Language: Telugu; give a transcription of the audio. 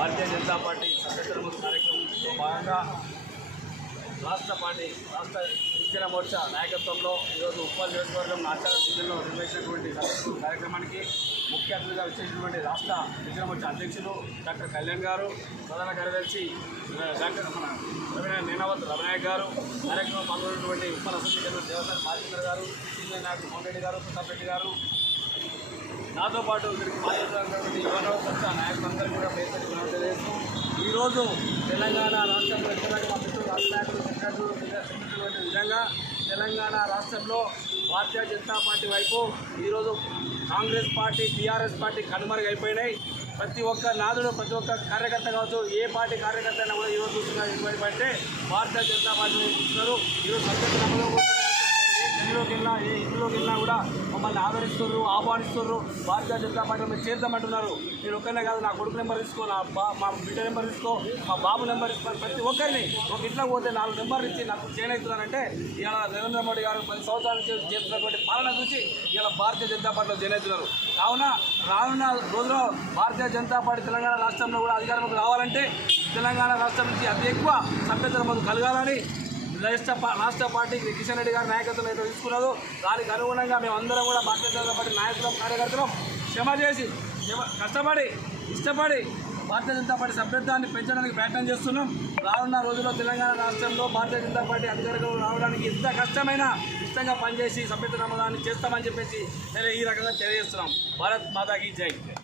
భారతీయ జనతా పార్టీ సభ్యత్వ కార్యక్రమంలో భాగంగా రాష్ట్ర గిరిజన మోర్చా నాయకత్వంలో ఈరోజు ఉప్పల్ నియోజకవర్గం నాచార జిల్లాలో నిర్వహించినటువంటి సభ్యత్వ కార్యక్రమానికి ముఖ్య అతిథిగా వచ్చేసినటువంటి రాష్ట్ర గిరిజన మోర్చా అధ్యక్షులు డాక్టర్ కళ్యాణ్ గారు, ప్రధాన కార్యదర్శి డాక్టర్ నేనావత్ రవినాయక్ గారు, కార్యక్రమం పాల్గొన్నటువంటి ఉప్పల్ అసెంబ్లీ చైర్మన్ దేవసాని మాజీందర్ గారు, సీనియర్ నాయకులు మోహన్ రెడ్డి గారు, ప్రతాప్ రెడ్డి గారు, నాతో పాటు ఇక్కడికి పాల్గొన్నటువంటి యువత నాయకులందరూ కూడా పేరు తెలియజేస్తూ ఈరోజు తెలంగాణ రాష్ట్రంలో మా మిత్రులు రాష్ట్ర నాయకులు చెప్పినటువంటి విధంగా తెలంగాణ రాష్ట్రంలో భారతీయ జనతా పార్టీ వైపు ఈరోజు కాంగ్రెస్ పార్టీ, టీఆర్ఎస్ పార్టీ కనుమరుగైపోయినాయి. ప్రతి ఒక్క నాదుడు, ప్రతి ఒక్క కార్యకర్త కావచ్చు, ఏ పార్టీ కార్యకర్త అయినా కూడా ఈరోజు చూస్తున్నారు ఇటువైపు అంటే భారతీయ జనతా పార్టీ చూస్తున్నారు. ఈరోజు సభ్యత్వంలో గదిలోకి వెళ్ళినా, ఏ ఇంట్లోకి వెళ్ళినా కూడా మమ్మల్ని ఆదరిస్తున్నారు, ఆహ్వానిస్తున్నారు. భారతీయ జనతా పార్టీ మేము చేద్దామంటున్నారు. నేను ఒక్కనే కాదు, నా కొడుకు నెంబర్ తీసుకో, మా బిడ్డ నెంబర్ తీసుకో, మా బాబు నెంబర్ తీసుకో, ప్రతి ఒక్కరిని ఒక ఇంట్లో పోతే 4 నెంబర్లు ఇచ్చి నాకు చేంజ్ అవుతున్నారంటే ఇవాళ నరేంద్ర మోడీ గారు 10 సంవత్సరాల నుంచి చేస్తున్నటువంటి పాలన చూసి ఇవాళ భారతీయ జనతా పార్టీలో చేంజ్ అవుతున్నారు. కావున రానున్న రోజుల్లో భారతీయ జనతా పార్టీ తెలంగాణ రాష్ట్రంలో కూడా అధికారంలోకి రావాలంటే తెలంగాణ రాష్ట్రం నుంచి అతి ఎక్కువ సభ్యతల మందు కలగాలని రాష్ట్ర పార్టీ కిషన్ రెడ్డి గారి నాయకత్వం అయితే తీసుకున్నదో దానికి అనుగుణంగా మేమందరం కూడా భారతీయ జనతా పార్టీ నాయకులం, కార్యకర్తలం శ్రమ చేసి కష్టపడి ఇష్టపడి భారతీయ జనతా పార్టీ సభ్యత్వాన్ని పెంచడానికి ప్రయత్నం చేస్తున్నాం. రానున్న రోజుల్లో తెలంగాణ రాష్ట్రంలో భారతీయ జనతా పార్టీ అధికారంలో రావడానికి ఎంత కష్టమైనా ఇష్టంగా పనిచేసి సభ్యత్వ నమోదాన్ని చేస్తామని చెప్పేసి ఈ రకంగా తెలియజేస్తున్నాం. భారత్ మాతాకి జై.